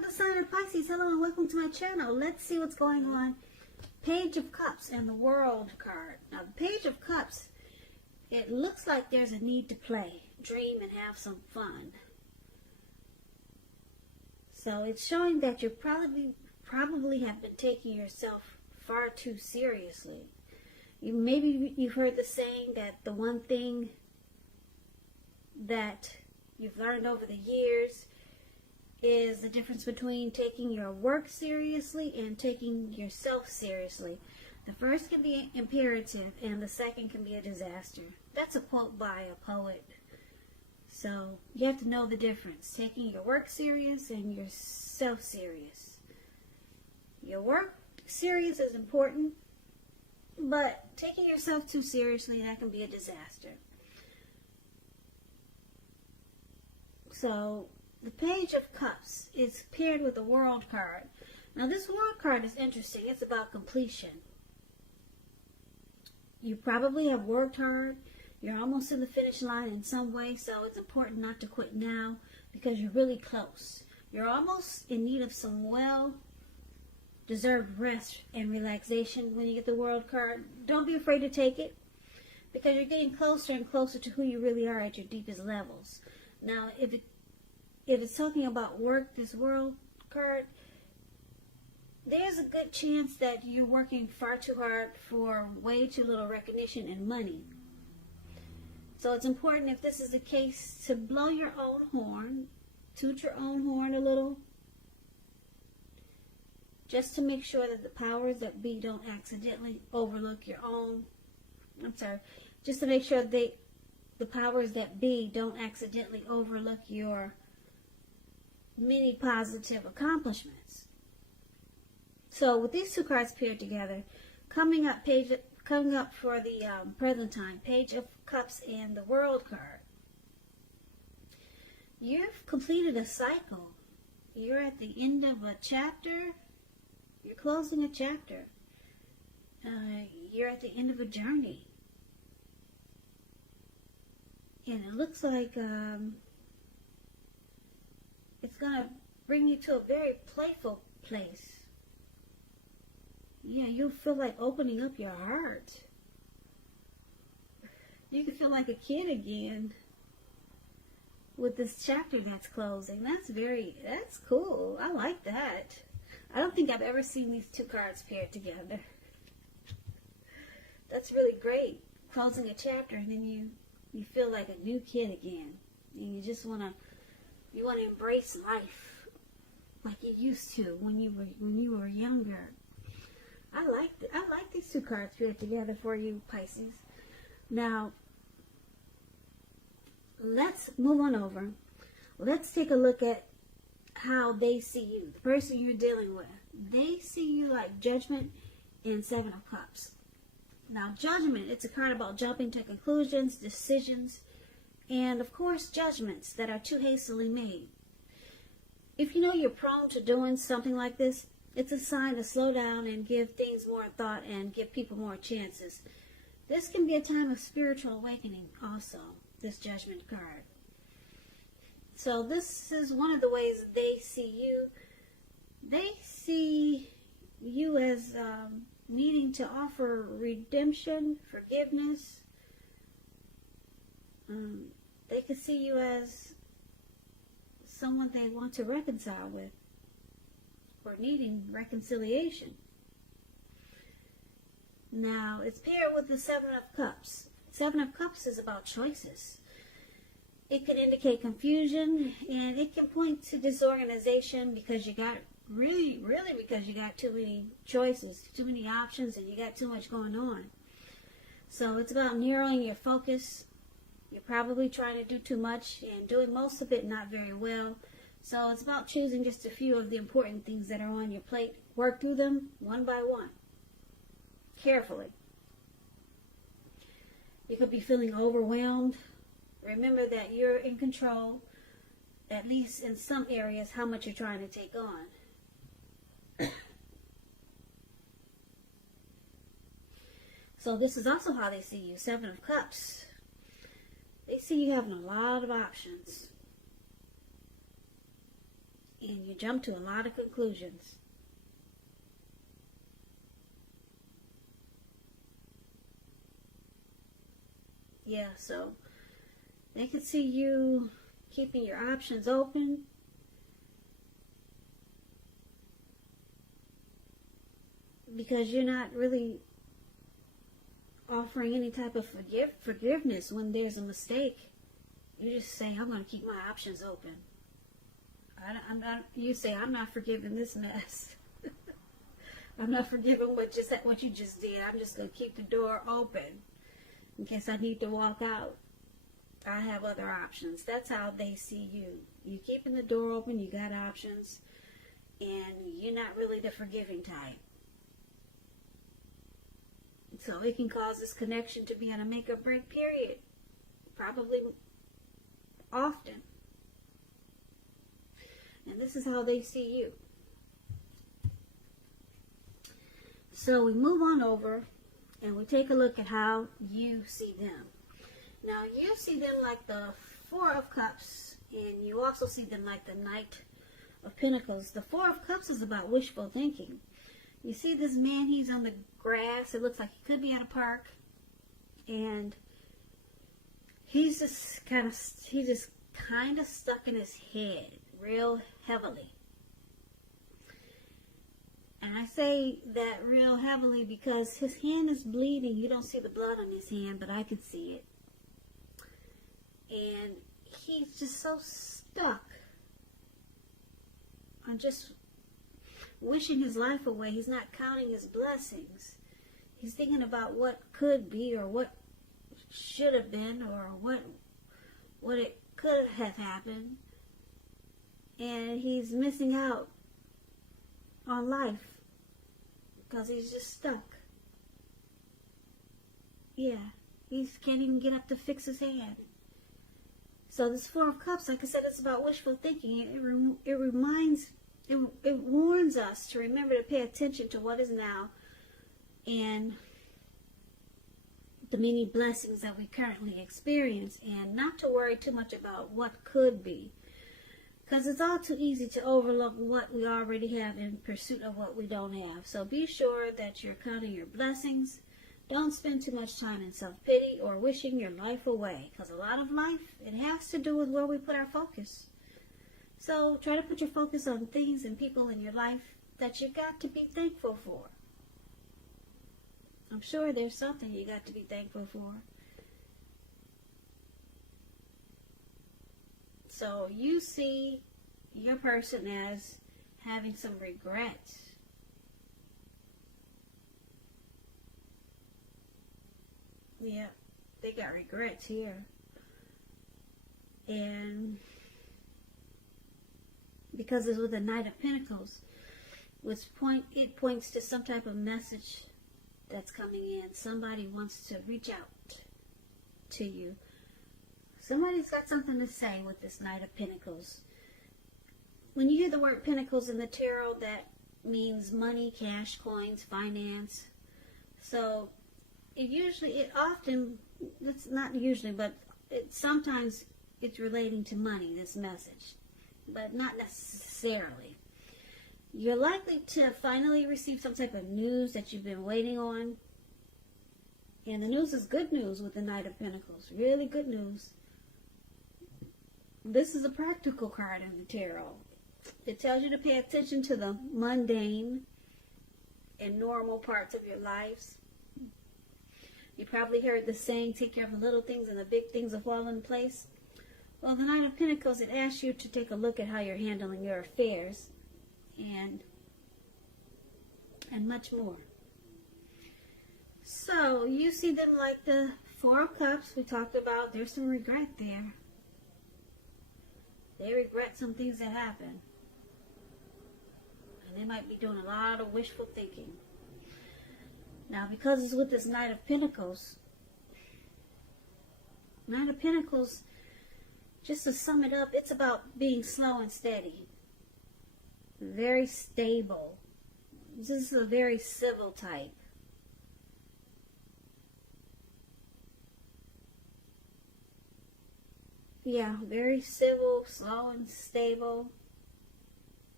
of the sign of Pisces. Hello and welcome to my channel. Let's see what's going on. Page of Cups and the World card. Now, the Page of Cups, it looks like there's a need to play, dream, and have some fun. So it's showing that you probably have been taking yourself far too seriously. Maybe you've heard the saying that the one thing that you've learned over the years is the difference between taking your work seriously and taking yourself seriously. The first can be imperative and the second can be a disaster. That's a quote by a poet. So you have to know the difference. Taking your work serious and yourself serious. Your work serious is important, but taking yourself too seriously, that can be a disaster. So the Page of Cups is paired with the World card. Now this World card is interesting. It's about completion. You probably have worked hard. You're almost in the finish line in some way, so it's important not to quit now because you're really close. You're almost in need of some well-deserved rest and relaxation when you get the World card. Don't be afraid to take it because you're getting closer and closer to who you really are at your deepest levels. Now, if it's talking about work, this World card, there's a good chance that you're working far too hard for way too little recognition and money. So it's important, if this is the case, to blow your own horn, toot your own horn a little, just to make sure that the powers that be don't accidentally overlook your own, just to make sure the powers that be don't accidentally overlook your many positive accomplishments. So with these two cards paired together, coming up for the present time, Page of Cups and the World card, you've completed a cycle. You're at the end of a chapter. You're closing a chapter. You're at the end of a journey. And it looks like it's going to bring you to a very playful place. Yeah, you'll feel like opening up your heart. You can feel like a kid again with this chapter that's closing. That's cool. I like that. I don't think I've ever seen these two cards paired together. That's really great. Closing a chapter and then you feel like a new kid again. And you just want to embrace life like you used to when you were younger. I like these two cards paired together for you, Pisces. Now, let's move on over. Let's take a look at how they see you, the person you're dealing with. They see you like Judgment and Seven of Cups. Now, Judgment, it's a card about jumping to conclusions, decisions, and of course, judgments that are too hastily made. If you know you're prone to doing something like this, it's a sign to slow down and give things more thought and give people more chances. This can be a time of spiritual awakening also, this Judgment card. So this is one of the ways they see you. They see you as needing to offer redemption, forgiveness. They could see you as someone they want to reconcile with, or needing reconciliation. Now, it's paired with the Seven of Cups. Seven of Cups is about choices. It can indicate confusion, and it can point to disorganization because you got because you got too many choices, too many options, and you got too much going on. So it's about narrowing your focus. You're probably trying to do too much and doing most of it not very well. So it's about choosing just a few of the important things that are on your plate. Work through them one by one, carefully. You could be feeling overwhelmed. Remember that you're in control, at least in some areas, how much you're trying to take on. So this is also how they see you, Seven of Cups. They see you having a lot of options. and you jump to a lot of conclusions. Yeah, so they can see you keeping your options open. Because you're not really offering any type of forgiveness when there's a mistake. You just say, I'm going to keep my options open. You say, I'm not forgiving this mess. I'm not forgiving what you just did. I'm just going to keep the door open in case I need to walk out. I have other options. That's how they see you. You're keeping the door open, you got options, and you're not really the forgiving type. So it can cause this connection to be on a make or break period. Probably often. And this is how they see you. So we move on over and we take a look at how you see them. Now you see them like the Four of Cups, and you also see them like the Knight of Pentacles. The Four of Cups is about wishful thinking. You see this man, he's on the grass. It looks like he could be at a park. And he's just kind of stuck in his head real heavily. And I say that real heavily because his hand is bleeding. You don't see the blood on his hand, but I can see it. And he's just so stuck on just wishing his life away. He's not counting his blessings. He's thinking about what could be or what should have been or what it could have happened. And he's missing out on life because he's just stuck. Yeah, he can't even get up to fix his hand. So this Four of Cups, like I said, it's about wishful thinking. It warns us to remember to pay attention to what is now and the many blessings that we currently experience, and not to worry too much about what could be. Because it's all too easy to overlook what we already have in pursuit of what we don't have. So be sure that you're counting your blessings. Don't spend too much time in self-pity or wishing your life away. Because a lot of life, it has to do with where we put our focus. So try to put your focus on things and people in your life that you got to be thankful for. I'm sure there's something you got to be thankful for. So you see your person as having some regret. Yeah, they got regrets here. And because it's with the Knight of Pentacles, it points to some type of message that's coming in. Somebody wants to reach out to you. Somebody's got something to say with this Knight of Pentacles. When you hear the word Pentacles in the tarot, that means money, cash, coins, finance. So sometimes it's relating to money, this message, but not necessarily. You're likely to finally receive some type of news that you've been waiting on. And the news is good news with the Knight of Pentacles. Really good news. This is a practical card in the tarot. It tells you to pay attention to the mundane and normal parts of your lives. You probably heard the saying, take care of the little things and the big things will fall in place. Well, the Knight of Pentacles, it asks you to take a look at how you're handling your affairs and much more. So, you see them like the Four of Cups we talked about. There's some regret there. They regret some things that happened. And they might be doing a lot of wishful thinking. Now, because it's with this Knight of Pentacles, just to sum it up, it's about being slow and steady. Very stable. This is a very civil type. Yeah, very civil, slow and stable.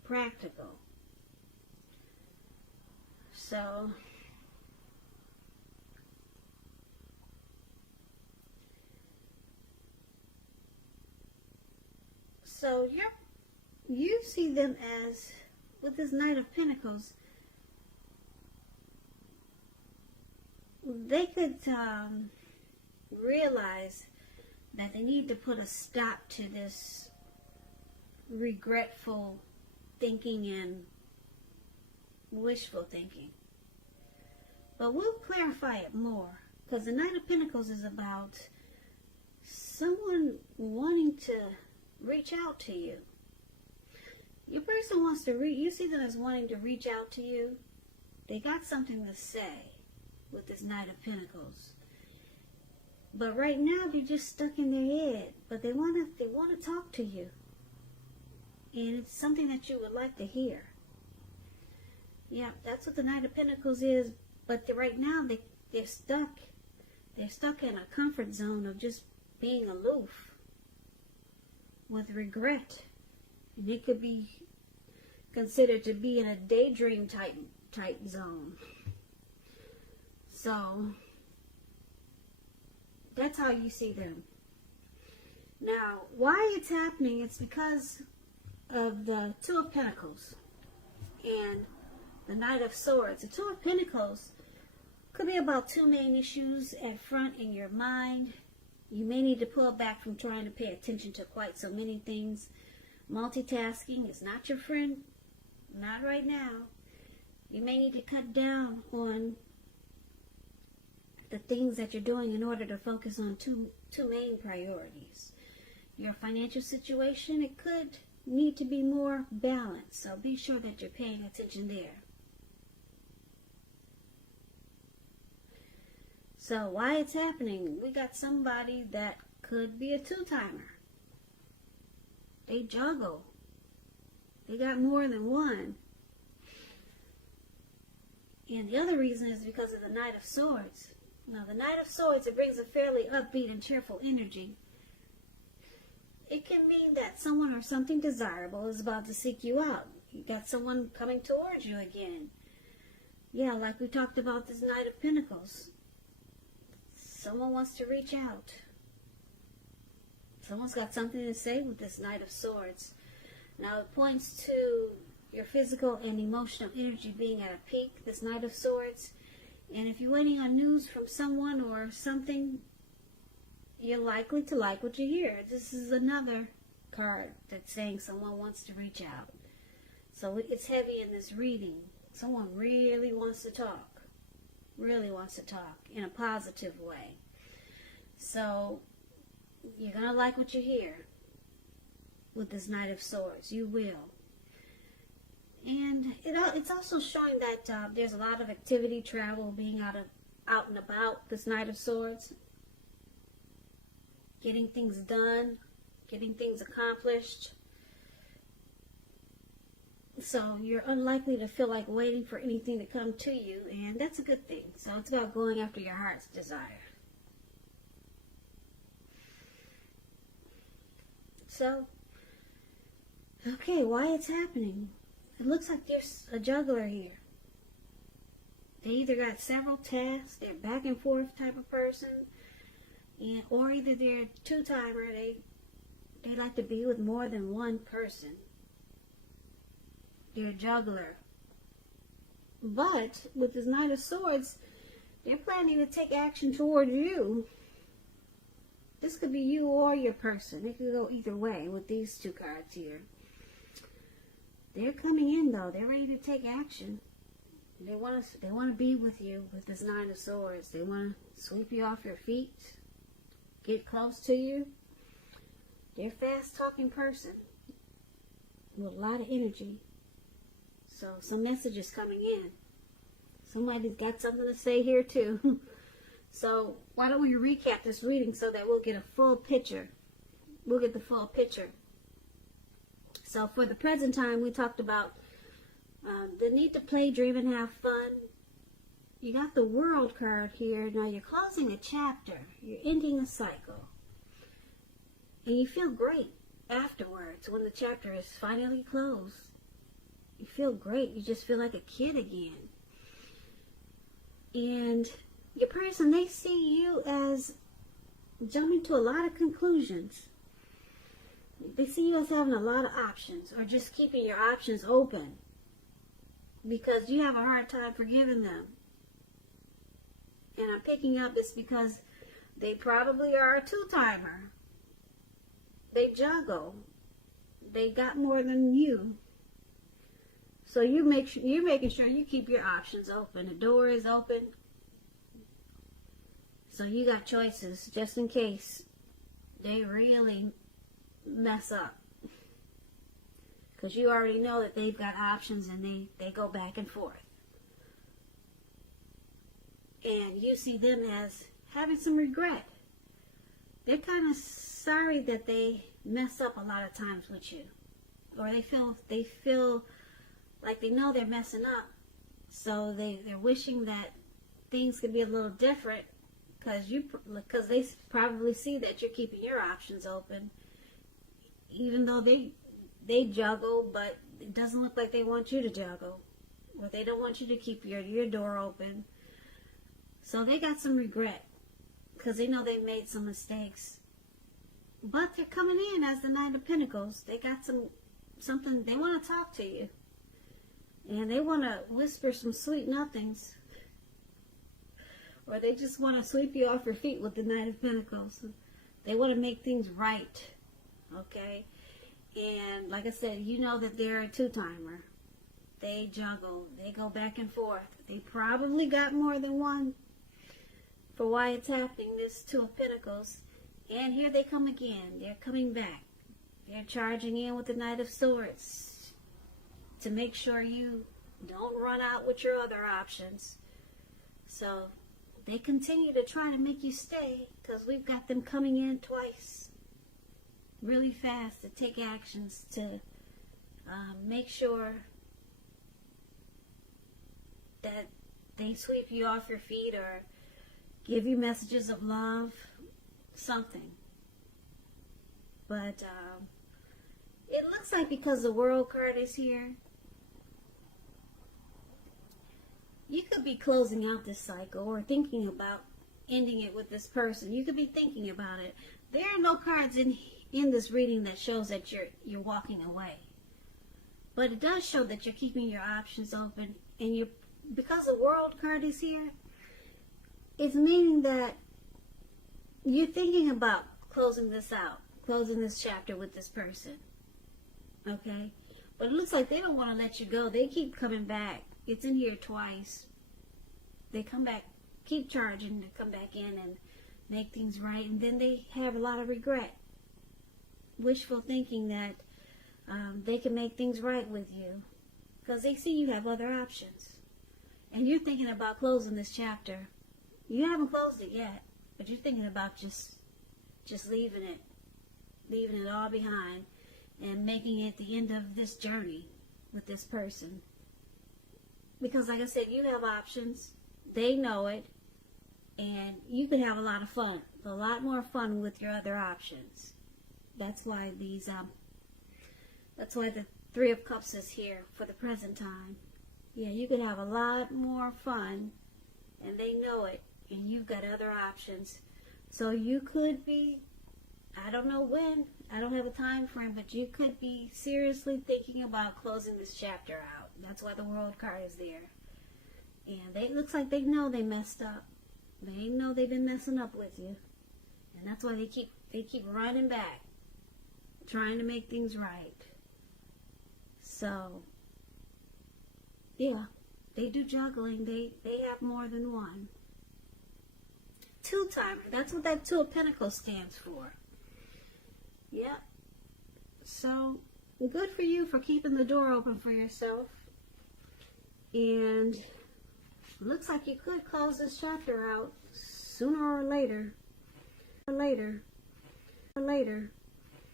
practical. So you see them as, with this Knight of Pentacles, they could realize that they need to put a stop to this regretful thinking and wishful thinking. But we'll clarify it more, because the Knight of Pentacles is about someone wanting to reach out to you. Your person wants to you see them as wanting to reach out to you. They got something to say with this Knight of Pentacles. But right now they're just stuck in their head. But they want to talk to you. And it's something that you would like to hear. Yeah, that's what the Knight of Pentacles is. But right now they're stuck. They're stuck in a comfort zone of just being aloof with regret. And it could be considered to be in a daydream type zone. So that's how you see them. Now, why it's happening, it's because of the Two of Pentacles and the Knight of Swords. The Two of Pentacles could be about two main issues at front in your mind. You may need to pull back from trying to pay attention to quite so many things. Multitasking is not your friend. Not right now. You may need to cut down on the things that you're doing in order to focus on two main priorities. Your financial situation, it could need to be more balanced. So be sure that you're paying attention there. So why it's happening? We got somebody that could be a two-timer. They juggle. They got more than one. And the other reason is because of the Knight of Swords. Now, the Knight of Swords, it brings a fairly upbeat and cheerful energy. It can mean that someone or something desirable is about to seek you out. You got someone coming towards you again. Yeah, like we talked about this Knight of Pentacles. Someone wants to reach out. Someone's got something to say with this Knight of Swords. Now, it points to your physical and emotional energy being at a peak, this Knight of Swords. And if you're waiting on news from someone or something, you're likely to like what you hear. This is another card that's saying someone wants to reach out. So it's heavy in this reading. Someone really wants to talk. Really wants to talk in a positive way. So you're going to like what you hear with this Knight of Swords. You will. And it's also showing that there's a lot of activity, travel, being out and about, this Knight of Swords. Getting things done, getting things accomplished. So you're unlikely to feel like waiting for anything to come to you, and that's a good thing. So it's about going after your heart's desire. So, okay, why it's happening? It looks like there's a juggler here. They either got several tasks, they're back and forth type of person, or either they're a two-timer, they like to be with more than one person. They're a juggler. But with this Knight of Swords, they're planning to take action toward you. This could be you or your person. It could go either way with these two cards here. They're coming in though. They're ready to take action. They want to be with you with this Nine of Swords. They want to sweep you off your feet, get close to you. They're a fast-talking person with a lot of energy. So some messages coming in. Somebody's got something to say here too. So why don't we recap this reading so that we'll get a full picture. We'll get the full picture. So for the present time, we talked about the need to play, dream, and have fun. You got the World card here. Now you're closing a chapter. You're ending a cycle. And you feel great afterwards when the chapter is finally closed. You feel great. You just feel like a kid again. And your person, they see you as jumping to a lot of conclusions. They see you as having a lot of options, or just keeping your options open because you have a hard time forgiving them. And I'm picking up it's because they probably are a two-timer. They juggle. They got more than you. So you're making sure you keep your options open. The door is open. So you got choices just in case they really mess up. Because you already know that they've got options and they go back and forth. And you see them as having some regret. They're kind of sorry that they mess up a lot of times with you. Or they feel like they know they're messing up. So they're wishing that things could be a little different because they probably see that you're keeping your options open. Even though they juggle, but it doesn't look like they want you to juggle. Or they don't want you to keep your door open. So they got some regret because they know they've made some mistakes. But they're coming in as the Knight of Pentacles. They got something, they want to talk to you. And they want to whisper some sweet nothings. Or they just want to sweep you off your feet with the Knight of Pentacles. They want to make things right. Okay? And like I said, you know that they're a two-timer. They juggle. They go back and forth. They probably got more than one for why it's happening, this Two of Pentacles. And here they come again. They're coming back. They're charging in with the Knight of Swords to make sure you don't run out with your other options. So they continue to try to make you stay because we've got them coming in twice really fast to take actions to make sure that they sweep you off your feet or give you messages of love, something. But it looks like because the World card is here, you could be closing out this cycle or thinking about ending it with this person. You could be thinking about it. There are no cards in this reading that shows that you're walking away. But it does show that you're keeping your options open, and because the World card is here, it's meaning that you're thinking about closing this out, closing this chapter with this person. Okay? But it looks like they don't want to let you go. They keep coming back. It's in here twice. They come back, keep charging to come back in and make things right. And then they have a lot of regret. Wishful thinking that they can make things right with you. Because they see you have other options. And you're thinking about closing this chapter. You haven't closed it yet, but you're thinking about just leaving it all behind and making it the end of this journey with this person. Because like I said, you have options, they know it, and you can have a lot of fun, a lot more fun with your other options. That's why that's why the Three of Cups is here for the present time. Yeah, you could have a lot more fun, and they know it, and you've got other options. So you could be, I don't know when, I don't have a time frame, but you could be seriously thinking about closing this chapter out. That's why the World card is there. And it looks like they know they messed up. They know they've been messing up with you. And that's why they keep running back, trying to make things right. So, yeah, they do juggling. They have more than one. Two-timer. That's what that Two of Pentacles stands for. Yep. So, good for you for keeping the door open for yourself. And looks like you could close this chapter out sooner or later. Or later.